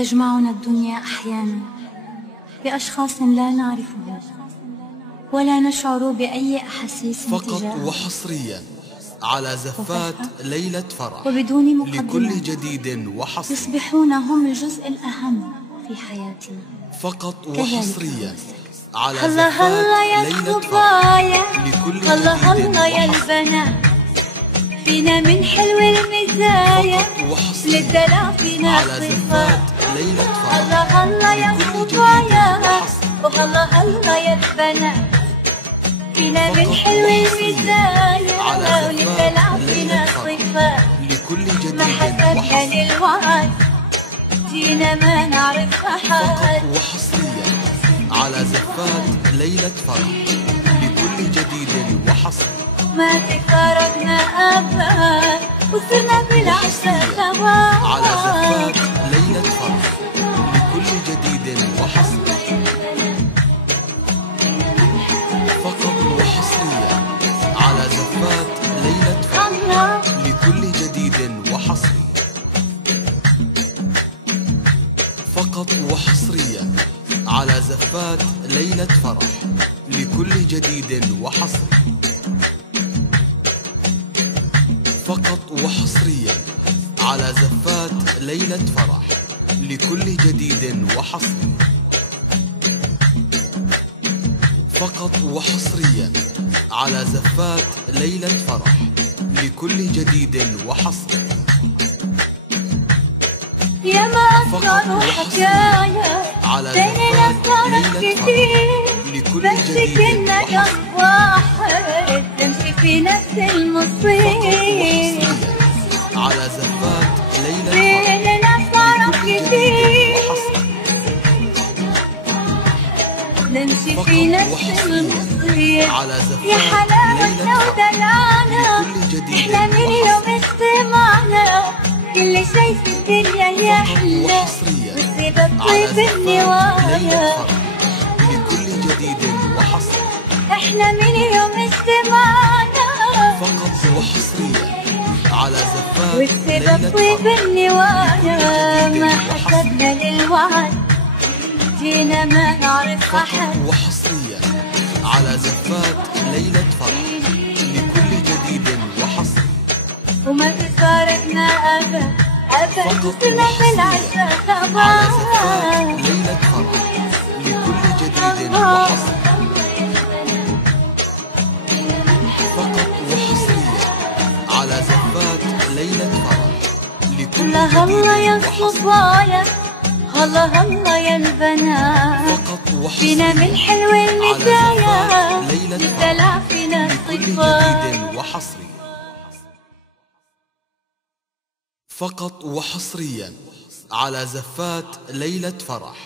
تجمعنا الدنيا أحيانا بأشخاص لا نعرفهم ولا نشعر بأي أحاسيس فقط تجاههم، وحصريا على زفات ليلة فرح وبدون مقدمات لكل جديد وحصري. يصبحون هم الجزء الأهم في حياتنا فقط كذلك وحصريا على هلا زفات هلا يا ليلة فرح الصبايا، لكل هلا جديد هلا يا وحصري. البنات، فينا من حلو المزايا فقط وحصريا للدلع فينا على صفات. زفات ليلة فرح هلا هلا يا لكل جديد الصبايا، وحصري. وهلا هلا يا البنات، فينا من فقط حلو وحصريا المزايا على زفات وللدلع ليلة فينا فرح صفات. لكل ما جديد حسبنا وحصري. للوعد جينا ما نعرف فقط أحد. وحصريا على زفات ليلة فرح لكل جديد وحصري. ما تفارقنا أبد وصرنا بالعشرة سوا على زفات ليلة فرح لكل جديد وحصري. فقط وحصريا على زفات ليلة فرح لكل جديد وحصري. فقط وحصريا على زفات ليلة فرح لكل جديد وحصري. فقط وحصريا على زفات ليلة فرح لكل جديد وحصري. فقط وحصريا على زفات ليلة فرح لكل جديد وحصري. يا ما أسرار حكاية بيننا صارت كتير، لكل بس جديد كنا وحصري. قلب واحد نمشي في نفس المصير. على زفات ليلة فرح بيننا صارت لكل جديد كتير، وحصري. نمشي في نفس المصير. على يا زفات حلاوتنا ليلة فرح ودلعنا، لكل جديد احنا من وحصري. يوم اجتمعنا كل شي في الدنيا يحلى، وحصريا والسبب على طيب زفات ليلة النوايا. فرح لكل جديد وحصري. احنا من يوم اجتمعنا فقط وحصريا على زفات والسبب ليلة طيب فرح النوايا. لكل جديد ما وحصري. حسبنا للوعد جينا ما نعرف فقط أحد. وحصريا على زفات ليلة فرح لكل جديد وحصري. وما تفارقنا أبد أبد، فقط وصرنا وحصريا بالعشرة على زفات سوا. ليلة فرح لكل جديد وحصري. فقط وحصريا على زفات ليلة فرح لكل هلا هلا يا جديد وحصري. الصبايا، هلا هلا يا البنات، فقط فينا وحصريا من حلو على المزايا زفات ليلة للدلع فرح فينا لكل صفات. جديد وحصري. فقط وحصريا على زفات ليلة فرح